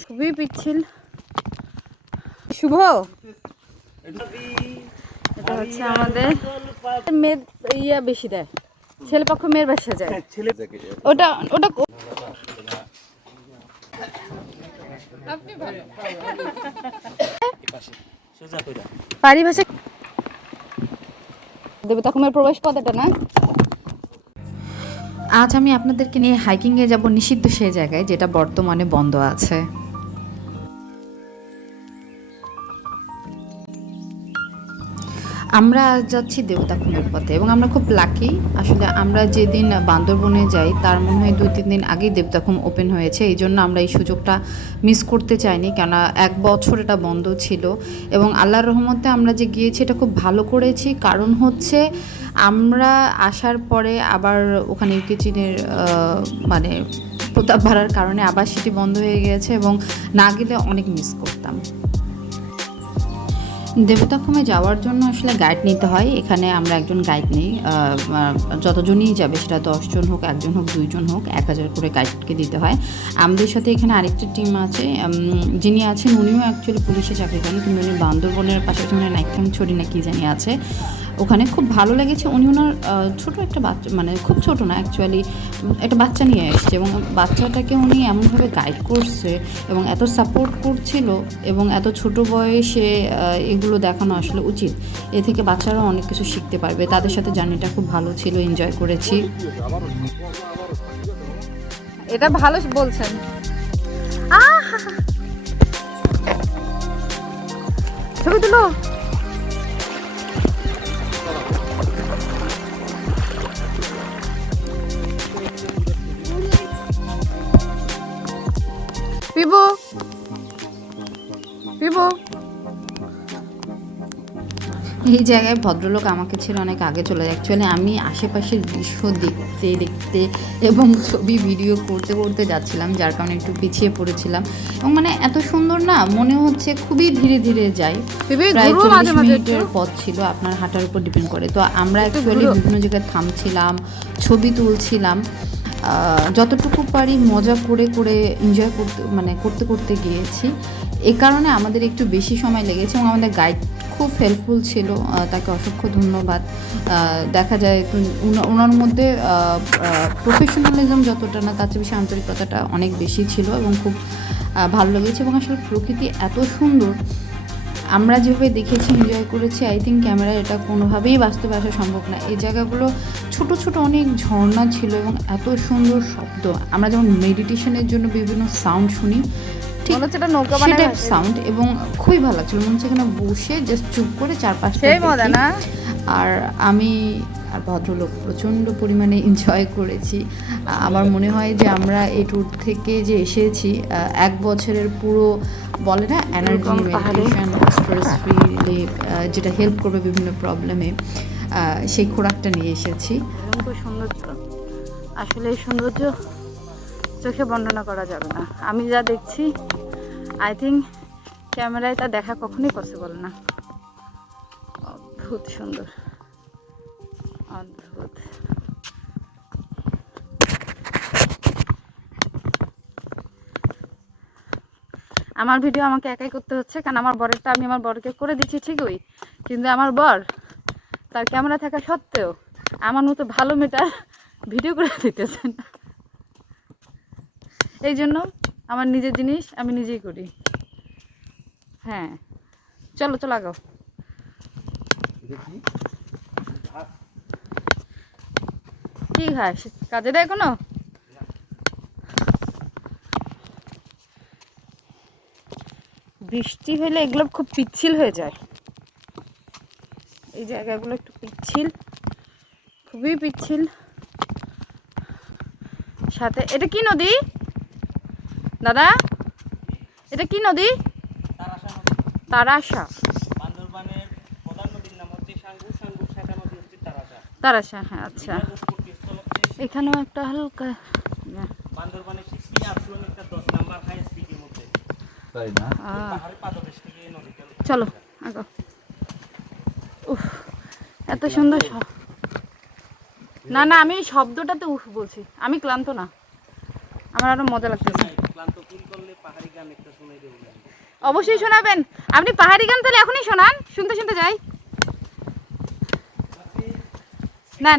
খুবই পিচ্ছিল। শুভ? এটা হচ্ছে আমাদের মেয়ের ইয়া বেশি দেয়। ছেলে পক্ষ মেয়ের বাসা যায় ওটা ওটা কো- পারি ভাষা দেবতা কুমের প্রবেশ পথ এটা না? আজ আমি আপনাদেরকে নিয়ে হাইকিংয়ে যাব নিষিদ্ধ সেই জায়গায় যেটা বর্তমানে বন্ধ আছে। আমরা যাচ্ছি দেবতাখুমের পথে এবং আমরা খুব লাকি আসলে আমরা যেদিন বান্দরবনে যাই, তার মনে হয় দুই, তিন দিন আগেই দেবতাখুম ওপেন হয়েছে। এই জন্য আমরা এই সুযোগটা মিস করতে চাইনি, কেননা এক বছর এটা বন্ধ ছিল। এবং আল্লাহর রহমতে আমরা যে গিয়েছি, এটা খুব ভালো করেছি। কারণ হচ্ছে আমরা আসার পরে আবার ওখানে ইউকেচিনের মানে প্রতাপ বাড়ার কারণে আবার সেটি বন্ধ হয়ে গেছে এবং না গেলে অনেক মিস করতাম। দেবতাখুমে যাওয়ার জন্য আসলে গাইড নিতে হয়। এখানে আমরা একজন গাইড নেই। যতজনই যাবে, সেটা দশজন হোক, একজন হোক, দুইজন হোক, এক হাজার করে গাইডকে দিতে হয়। আমাদের সাথে এখানে আরেকটা টিম আছে। যিনি আছেন, উনিও অ্যাকচুয়ালি পুলিশে চাকরি করেন, কিন্তু উনি বান্দরবনের পাশে মানে নাইকাম ছড়ি না কি জানি আছে। ওখানে খুব ভালো লেগেছে। উনি ওনার ছোটো একটা বাচ্চা মানে খুব ছোট না অ্যাকচুয়ালি একটা বাচ্চা নিয়ে এসছে এবং বাচ্চাটাকে উনি এমনভাবে গাইড করছে এবং এত সাপোর্ট করছিল এবং এত ছোট বয়সে এগুলো দেখানো আসলে উচিত। এ থেকে বাচ্চারা অনেক কিছু শিখতে পারবে। তাদের সাথে জার্নিটা খুব ভালো ছিল এনজয় করেছি। এটা ভালো বলছেন। ছবি তুলো। পিবু পিবু এই জায়গায় ভদ্রলোক আমাকে ছেড়ে অনেক আগে চলে যায়। অ্যাকচুয়ালি আমি আশেপাশের দৃশ্য দেখতে দেখতে এবং ছবি ভিডিও করতে করতে যাচ্ছিলাম যার কারণে একটু পিছিয়ে পড়েছিলাম। এবং মানে এত সুন্দর না মনে হচ্ছে খুবই ধীরে ধীরে যাই। প্রায় চল্লিশ মিনিটের পথ ছিল আপনার হাঁটার উপর ডিপেন্ড করে। তো আমরা অ্যাকচুয়ালি। বিভিন্ন জায়গায় থামছিলাম ছবি তুলছিলাম। যতটুকু পারি মজা করে করে এনজয় করতে মানে করতে করতে গিয়েছি। এ কারণে আমাদের একটু বেশি সময় লেগেছে এবং আমাদের গাইড খুব হেল্পফুল ছিল তাকে অসংখ্য ধন্যবাদ। দেখা যায় ওনার মধ্যে প্রফেশনালিজম যতটা না, তার চেয়ে বেশি আন্তরিকতাটা অনেক বেশি ছিল এবং খুব ভালো লেগেছে এবং আসলে প্রকৃতি এত সুন্দর। আমরা যেভাবে দেখেছি এনজয় করেছি আই থিঙ্ক ক্যামেরা এটা কোনোভাবেই বাস্তবে আসা সম্ভব না। এই জায়গাগুলো ছোট ছোট অনেক ঝর্ণা ছিল এবং এত সুন্দর শব্দ। আমরা যেমন মেডিটেশনের জন্য বিভিন্ন সাউন্ড শুনি ঠিক নৌকা টাইপ সাউন্ড এবং খুবই ভালো লাগছিল। মনে হচ্ছে এখানে বসে জাস্ট চুপ করে মজা না? আর আমি আর ভদ্রলোক প্রচণ্ড পরিমাণে এনজয় করেছি। আমার মনে হয় যে আমরা এই ট্যুর থেকে যে এসেছি এক বছরের পুরো বলে না এনার্জি মেডিটেশন স্ট্রেস ফ্রি যেটা হেল্প করবে বিভিন্ন প্রবলেমে সেই খোরাকটা নিয়ে এসেছি। সৌন্দর্য। আসলে এই সৌন্দর্য চোখে বর্ণনা করা যাবে না। আমি যা দেখছি আই থিঙ্ক ক্যামেরায় তা দেখা কখনোই পসিবল না। অদ্ভুত সুন্দর। অদ্ভুত। আমার ভিডিও আমাকে একাই করতে হচ্ছে, কারণ আমার বরেরটা আমি আমার বরকে করে দিচ্ছি ঠিকই, কিন্তু আমার বর তার ক্যামেরা থাকা সত্ত্বেও আমার মতো ভালো মেয়েটা ভিডিও করে দিতেছে না এই জন্য আমার নিজের জিনিস আমি নিজেই করি। হ্যাঁ চলো চলো আগাও। কি খাস কাজে দেয় কোনো? বৃষ্টি হলে এগুলো খুব পিচ্ছিল হয়ে যায়। এই জায়গাগুলো একটু পিচ্ছিল খুবই পিচ্ছিল। সাথে এটা কি নদী? দাদা এটা কি নদী? তারাসা বান্দরবানের প্রধান নদীর নাম হচ্ছে সাঙ্গু সাঙ্গুর শাখা নদী তারাসা তারাসা হ্যাঁ আচ্ছা। এখানেও একটা হালকা হ্যাঁ, বান্দরবানের সিক্সটি আটশো মিটার দশ নাম্বার হাই স্পিডের মধ্যে তাই না আহ, পাহাড়ের পাদদেশ থেকে এই নদীটা চলো আগো উফ এত সুন্দর না না, আমি শব্দটাতে উফ বলছি। আমি ক্লান্ত না। আমার আরও মজা লাগতেছে অবশ্যই শোনাবেন। আপনি পাহাড়ি গান তাহলে এখনই শোনান। শুনতে শুনতে যাই। নাম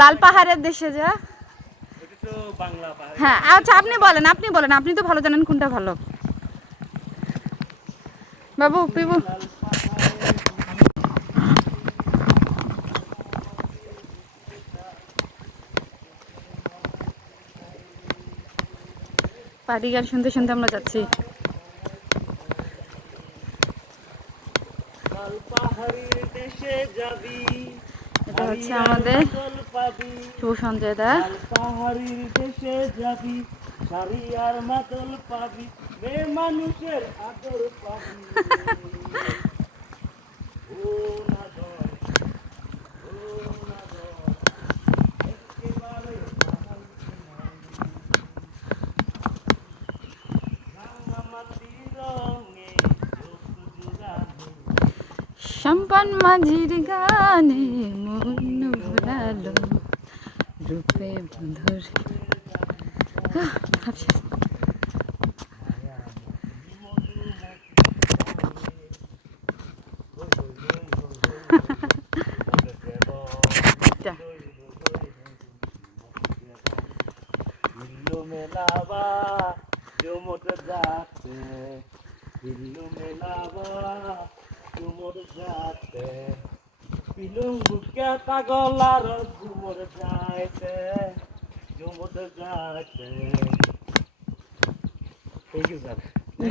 লাল পাহাড়ের দেশে যা। হ্যাঁ আচ্ছা আপনি বলেন আপনি বলেন। আপনি তো ভালো জানেন কোনটা ভালো। বাবু, পিবু। পাহাড়ি গান শুনতে শুনতে আমরা যাচ্ছি। এটা হচ্ছে আমাদের শুভ সঞ্জয় দা পাহাড়ির দেশে যাবি আর মাদল পাবি বে মানুষের আদর পাবি। মাঝির গানে মন ভোলালো রূপে বন্ধুর ঘুমর যাইতে যাইতে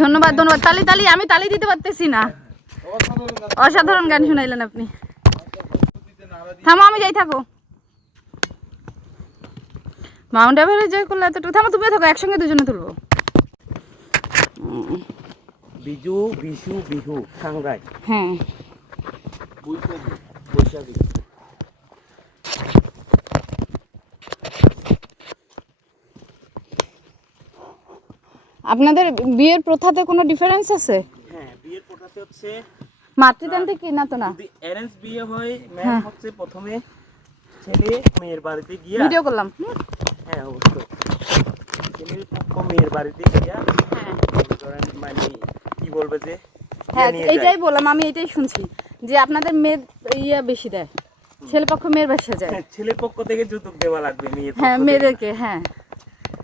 ধন্যবাদ ধন্যবাদ। তালি তালি আমি তালি দিতে পারতেছি না। অসাধারণ গান শুনাইলেন আপনি। থামো আমি যাই থাকো। মাউন্ট এভারেস্ট জয় করলে এতটুকু। থামো তুমিও থাকো একসঙ্গে দুজনে তুলবো। বিজু বিশু বিহু সাংরাই। হ্যাঁ। বৈশাখী। আপনাদের বিয়ের প্রথাতে কোনো ডিফারেন্স আছে? হ্যাঁ বিয়ের প্রথাতে হচ্ছে মাতৃতান্ত্রিক কি না তো না? যদি অ্যারেঞ্জ বিয়ে হয় ম্যাম হ্যাঁ। হচ্ছে প্রথমে ছেলে মেয়ের বাড়িতে গিয়া ভিডিও করলাম। হ্যাঁ অবশ্যই। ছেলের পক্ষ মেয়ের বাড়িতে গিয়া হ্যাঁ। মানে কি বলবে যে হ্যাঁ। এইটাই বললাম আমি এটাই শুনছি যে আপনাদের মেয়ের ইয়া বেশি দেয় ছেলে পক্ষ মেয়ের বাসা যায় ছেলে পক্ষ থেকে যৌতুক দেওয়া লাগবে মেয়ের হ্যাঁ মেয়েদেরকে হ্যাঁ।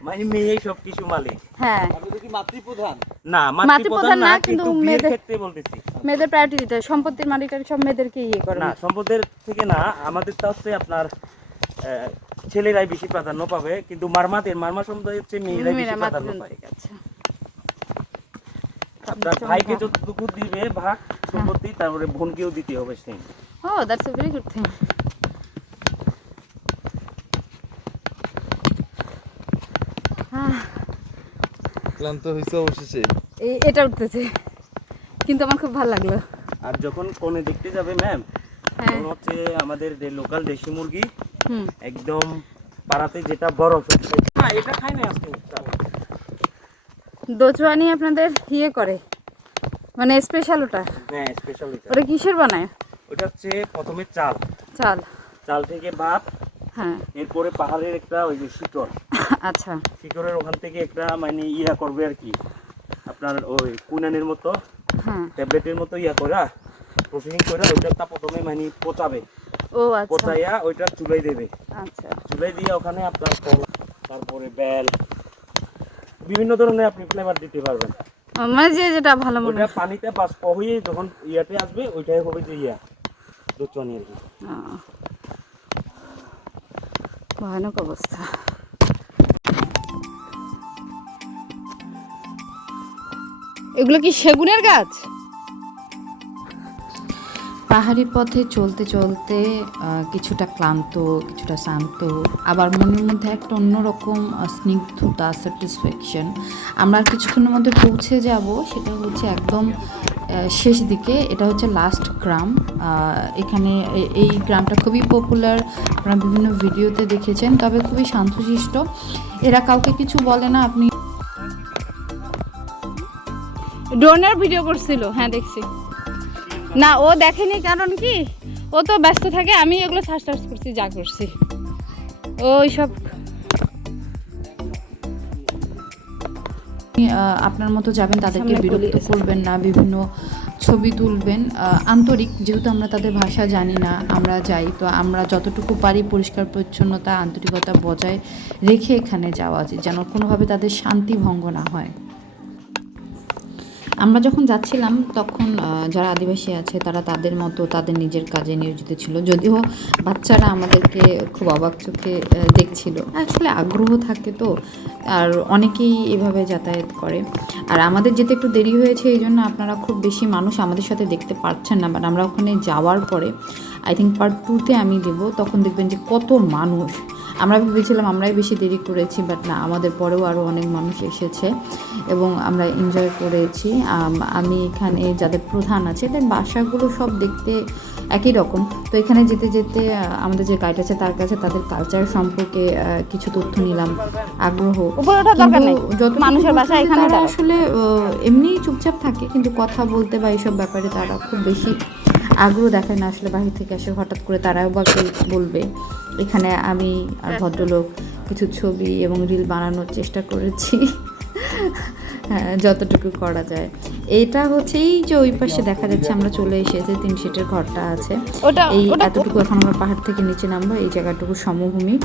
মানে সব কিছু মালিক। হ্যাঁ। আপনি কি মাতৃপ্রধান। না মাতৃপ্রধান না, কিন্তু মেয়েদের- ক্ষেত্রে বলতেছি। মেয়েদের প্রায়োরিটি দিতে সম্পত্তির মালিকার সব মেয়েদেরকে ইয়ে করে। না সম্পদের থেকে না আমাদেরটা হচ্ছে আপনার ছেলেরাই বেশি প্রাধান্য পাবে কিন্তু মারমাতের মারমা সম্পদ হচ্ছে মেয়েরাই বেশি প্রাধান্য পায়। আচ্ছা আপনার ভাইকে যতটুকু দিবে ভাগ সম্পত্তি তারপরে বোনকেও দিতে হবে same. Oh that's a very good thing ক্লান্ত হয়েছে অবশেষে। এই এটা উঠতেছে। কিন্তু আমার খুব ভালো লাগল। আর যখন কোণে দেখতে যাবে ম্যাম হ্যাঁ। তখন হচ্ছে আমাদের যে লোকাল দেশি মুরগি হুম। একদম পাড়াতে যেটা বড় না এটা খাই না আজকে। দোচুয়ানি আপনাদের ইয়ে করে। মানে স্পেশাল ওটা। হ্যাঁ স্পেশাল এটা ওটা কিসের বানায়? ওটা হচ্ছে প্রথমে চাল। চাল। চাল থেকে ভাত হ্যাঁ। এরপরে পাহাড়ের একটা ওই যে শিকড়। আচ্ছা। শিকড়ের ওখান থেকে একটা মানে ইয়া করবে আর কি। আপনার ওই কুনানের মতো হ্যাঁ। ট্যাবলেটের মতো ইয়া করা প্রসেসিং করে ওইটা তা প্রথমে মানে পচাবে। ও আচ্ছা। পচাইয়া ওইটা চুলাই দেবে। আচ্ছা। চুলাই দিয়ে ওখানে আপনার কলা তারপরে বেল বিভিন্ন ধরনের আপনি ফ্লেভার দিতে পারবেন। মানে যে যেটা ভালো মনে ওইটা পানিতে বাষ্প হয়ে যখন ইয়াতে আসবে ওইটাই হবে যে ইয়া দুধ চনি আর কি। ভয়ানক অবস্থা। এগুলো কি সেগুনের গাছ? পাহাড়ি পথে চলতে চলতে কিছুটা ক্লান্ত, কিছুটা শান্ত, আবার মনের মধ্যে একটা অন্যরকম স্নিগ্ধতা স্যাটিসফ্যাকশন আমরা আর কিছুক্ষণের মধ্যে পৌঁছে যাব, সেটা হচ্ছে একদম শেষ দিকে। এটা হচ্ছে লাস্ট গ্রাম। এখানে এই গ্রামটা খুবই পপুলার আপনারা বিভিন্ন ভিডিওতে দেখেছেন, তবে খুবই শান্তশিষ্ট। এরা কাউকে কিছু বলে না, আপনি ড্রোনের ভিডিও করছিল। হ্যাঁ দেখছি। না ও দেখেনি কারণ কি? ও তো ব্যস্ত থাকে আমি এগুলো সার্চ টার্চ করছি যা করছি। ওই সব আপনার মতো যাবেন তাদেরকে বিরক্ত করবেন না বিভিন্ন ছবি তুলবেন। আন্তরিক যেহেতু আমরা তাদের ভাষা জানি না আমরা যাই তো আমরা যতটুকু পারি পরিষ্কার পরিচ্ছন্নতা আন্তরিকতা বজায় রেখে এখানে যাওয়া উচিত যেন কোনোভাবে তাদের শান্তি ভঙ্গ না হয়। আমরা যখন যাচ্ছিলাম, তখন যারা আদিবাসী আছে, তারা তাদের মতো তাদের নিজের কাজে নিয়োজিত ছিল। যদিও বাচ্চারা আমাদেরকে খুব অবাক চোখে দেখছিল। আসলে আগ্রহ থাকে তো, আর অনেকেই এভাবে যাতায়াত করে। আর আমাদের যেতে একটু দেরি হয়েছে, এই জন্য আপনারা খুব বেশি মানুষ আমাদের সাথে দেখতে পারছেন না বাট আমরা ওখানে যাওয়ার পরে আই থিঙ্ক পার্ট টুতে আমি দেবো, তখন দেখবেন যে কত মানুষ। আমরা ভেবেছিলাম আমরাই বেশি দেরি করেছি বাট না আমাদের পরেও আরও অনেক মানুষ এসেছে এবং আমরা এনজয় করেছি। আম, এখানে যাদের প্রধান আছে এদের বাসাগুলো সব দেখতে একই রকম। তো এখানে যেতে যেতে আমাদের যে গাইড আছে তার কাছে তাদের কালচার সম্পর্কে কিছু তথ্য নিলাম আগ্রহ। যত মানুষের বাসা এখানে আসলে আহ, এমনিই চুপচাপ থাকে কিন্তু কথা বলতে বা এইসব ব্যাপারে তারা খুব বেশি আগ্রহ দেখায় না আসলে বাহির থেকে এসে হঠাৎ করে তারাও বা বলবে। এখানে আমি আর ভদ্রলোক কিছু ছবি এবং রিল বানানোর চেষ্টা করেছি। হ্যাঁ যতটুকু করা যায়। এটা হচ্ছে এই যে ওই পাশে দেখা যাচ্ছে আমরা চলে এসেছি তিন সিটের ঘরটা আছে। এই এতটুকু এখন আমরা পাহাড় থেকে নিচে নামবো এই জায়গাটুকু সমভূমি।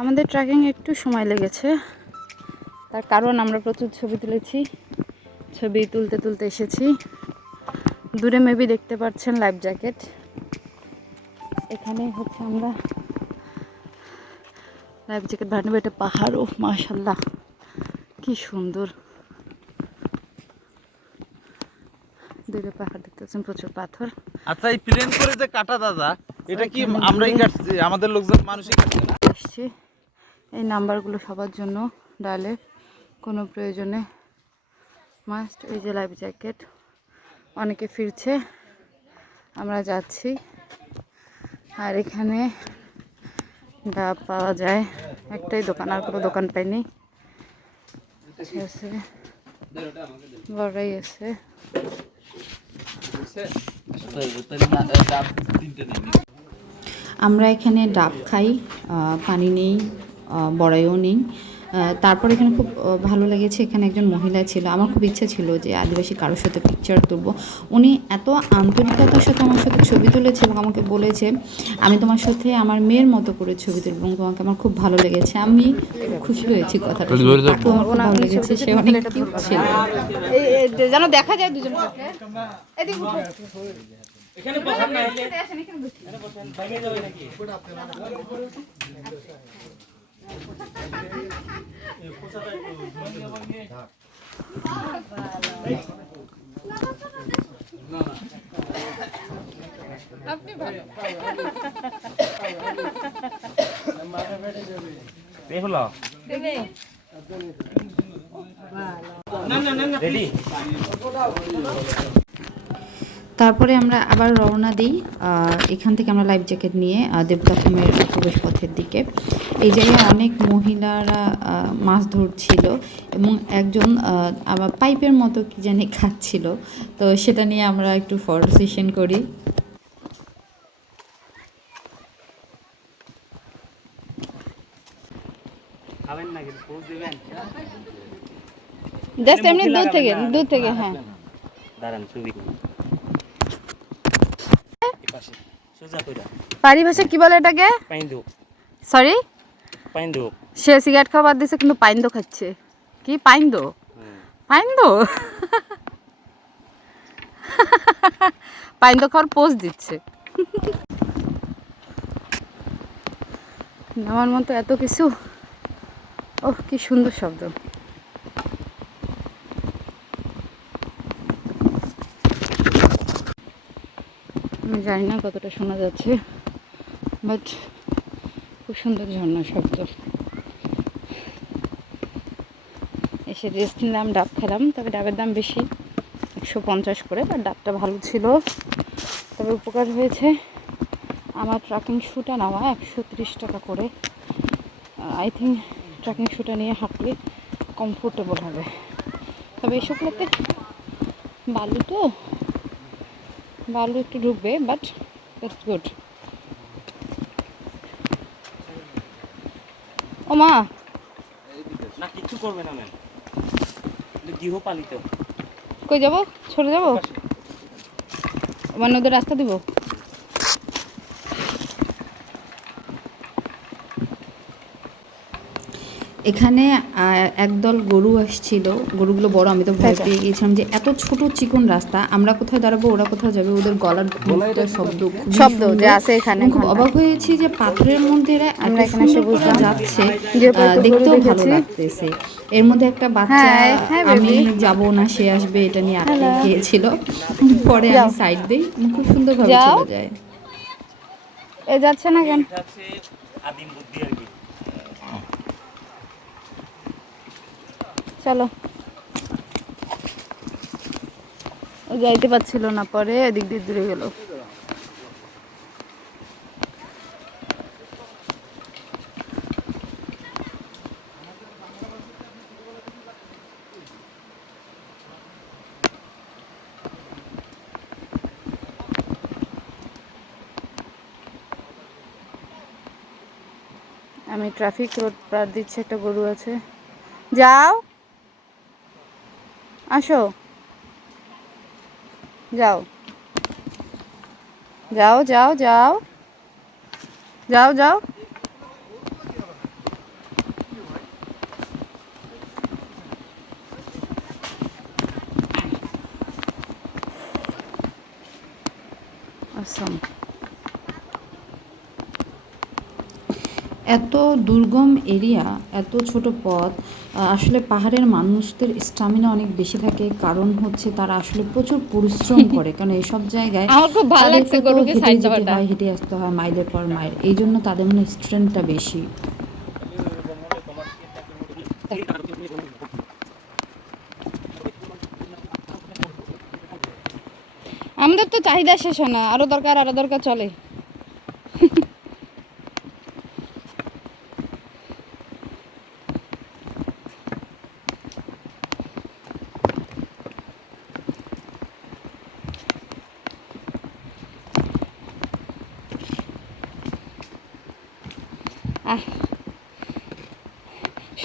আমাদের ট্রেকিং একটু সময় লেগেছে। তার কারণ আমরা প্রচুর ছবি তুলেছি। ছবি তুলতে তুলতে এসেছি। দূরে মেবি দেখতে পাচ্ছেন লাইফ জ্যাকেট এখানে হচ্ছে আমরা লাইফ জ্যাকেট ভাড়া নেব এটা পাহাড় ও মাশাল্লাহ কি সুন্দর। দূরে পাহাড় দেখতে পাচ্ছেন প্রচুর পাথর। আচ্ছা এই প্লেন করে যে কাটা দাদা এটা কি আমরাই কাটছি? আমাদের লোকজন মানুষই কাটছে না? আসছি। এই নাম্বারগুলো সবার জন্য ডালে কোনো প্রয়োজনে। মাস্ট এই যে লাইফ জ্যাকেট অনেকে ফিরছে, আমরা যাচ্ছি। আর এখানে ডাব পাওয়া যায়। একটাই দোকান, আর কোনো দোকান পাইনি। বড়াই আছে। আমরা এখানে ডাব খাই পানি নেই বড়াইও নেই। তারপর এখানে খুব ভালো লেগেছে এখানে একজন মহিলা ছিল। আমার খুব ইচ্ছা ছিল যে আদিবাসী কারোর সাথে পিকচার তুলবো। উনি এত আন্তরিকতার সাথে আমার সাথে ছবি তুলেছে এবং আমাকে বলেছে আমি তোমার সাথে আমার মেয়ের মতো করে ছবি তুলবো এবং তোমাকে আমার খুব ভালো লেগেছে। আমি খুশি হয়েছি কথাটা। তাকেও আমার খুব ভালো লেগেছে সে অনেক কিউট ছিল। যেন দেখা যায় দুজন এদিকে উঠো। এখানে বসার না এলে আসেন, রেডি তারপরে আমরা আবার রওনা দিই আহ, এখান থেকে আমরা লাইফ জ্যাকেট নিয়ে আহ, দেবকাথামের প্রবেশ পথের দিকে। এই জায়গায় অনেক মহিলারা আহ, মাছ ধরছিল এবং একজন আহ, আবার পাইপের মতো কি জানি খাচ্ছিল। তো সেটা নিয়ে আমরা একটু ফটো সেশন করি। খাবেন না কিন্তু দিবেন? জাস্ট এমনি দূর থেকে দূর থেকে হ্যাঁ। দাঁড়ান ছবি পারি ভাষা কি বলে এটাকে? পাইন্দু। সরি পাইন্দু। সে সিগারেট খাওয়া বাদ দিছে কিন্তু পাইন্দো খাচ্ছে। কি পাইন্দো? পাইন্দো? পাইন্দো খাওয়ার পোজ দিচ্ছে। আমার মতো এত কিছু? ওহ কি সুন্দর শব্দ। আমি জানি না কতটা শোনা যাচ্ছে বাট খুব সুন্দর ঝর্ণার শব্দ। এসে রেস্ট নিলাম ডাব খেলাম, তবে ডাবের দাম বেশি, একশো পঞ্চাশ করে, আর ডাবটা ভালো ছিল। তবে উপকার হয়েছে, আমার ট্রাকিং শ্যুটা নেওয়া, একশো তিরিশ টাকা করে। আই থিঙ্ক ট্রাকিং শ্যুটা নিয়ে হাঁটলে কমফোর্টেবল হবে। তবে এসবগুলোতে বালু তো বালু একটু ঢুকবে বাট দ্যাটস গুড ও মা! না কিছু করবে না ম্যাম গৃহপালিত। কই যাব? ছড়ে যাব? মানে ওদের রাস্তা দিব? এখানে আহ, একদল গরু আসছিল। গরুগুলো বড় আমি তো ভয় আচ্ছা। পেয়ে গিয়েছিলাম যে এত ছোট চিকন রাস্তা আমরা কোথায় দাঁড়াবো ওরা কোথায় যাবে ওদের গলার শব্দ শব্দ যে আছে এখানে খুব অবাক হয়েছি যে পাথরের মধ্যে এরা আমরা এখানে এসে সুন্দর বুঝলাম। যাচ্ছে। আহ, দেখতেও ভালো লাগতেছে। এর মধ্যে একটা বাচ্চা হ্যাঁ, হ্যাঁ, আমি। যাব না সে আসবে এটা নিয়ে আটকে গিয়েছিল। পরে আমি সাইড দিই খুব সুন্দরভাবে যাও। চলে যায়। এ যাচ্ছে না কেন? আদিম বুদ্ধি আর কি চলো। যাইতে পারছিল না পরে, এদিক দিয়ে দূরে গেল। আমি ট্রাফিক রোড পার দিচ্ছি একটা গরু আছে। যাও। আসো। যাও। যাও যাও যাও। যাও যাও। আসাম এত দুর্গম এরিয়া এত ছোট পথ আসলে পাহাড়ের মানুষদের স্টামিনা অনেক বেশি থাকে। কারণ হচ্ছে তারা আসলে প্রচুর পরিশ্রম করে। কারণ এইসব জায়গায় তাদেরকে তো হেঁটে যেতে হয় হেঁটে আসতে হয় মাইলের পর মাইল। এই জন্য তাদের মনে স্ট্রেংথটা বেশি। আমাদের তো চাহিদা শেষ হয় না। আরও দরকার আরও দরকার চলে।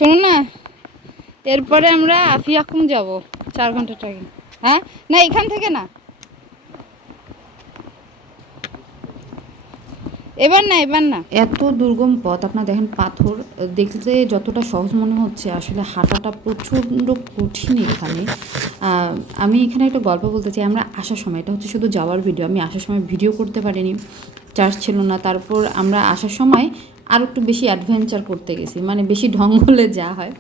শোনো না, এরপরে আমরা আফিয়াকুম যাব, চার ঘণ্টা ট্রেকিং হ্যাঁ? না, এখান থেকে না। এবার না এবার না। এত দুর্গম পথ, আপনার দেখেন পাথর, দেখতে যতটা সহজ মনে হচ্ছে, আসলে হাঁটাটা প্রচণ্ড কঠিন এখানে। আমি এখানে একটা গল্প বলতে চাই, আমরা আসার সময়, এটা হচ্ছে শুধু যাওয়ার ভিডিও আমি আসার সময় ভিডিও করতে পারিনি, চার্জ ছিল না। তারপর আমরা আসার সময় আরও একটু বেশি অ্যাডভেঞ্চার করতে গেছি। মানে বেশি ঢঙ্গলে যা হয়।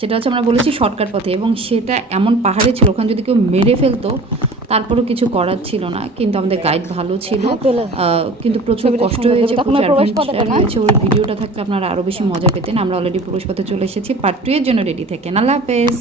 সেটা হচ্ছে আমরা বলেছি শর্টকাট পথে এবং সেটা এমন পাহাড়ে ছিল ওখানে যদি কেউ মেরে ফেলতো তারপরেও কিছু করার ছিল না। কিন্তু আমাদের গাইড ভালো ছিল। হ্যাঁ, কিন্তু প্রচুর কষ্ট হয়েছে। প্রচুর আর? হয়েছে। ওর ভিডিওটা থাকলে আপনারা আরও বেশি মজা পেতেন। আমরা অলরেডি প্রবেশ পথে চলে এসেছি। পার্ট টু এর জন্য রেডি থাকেন আল্লাহ হাফেজ।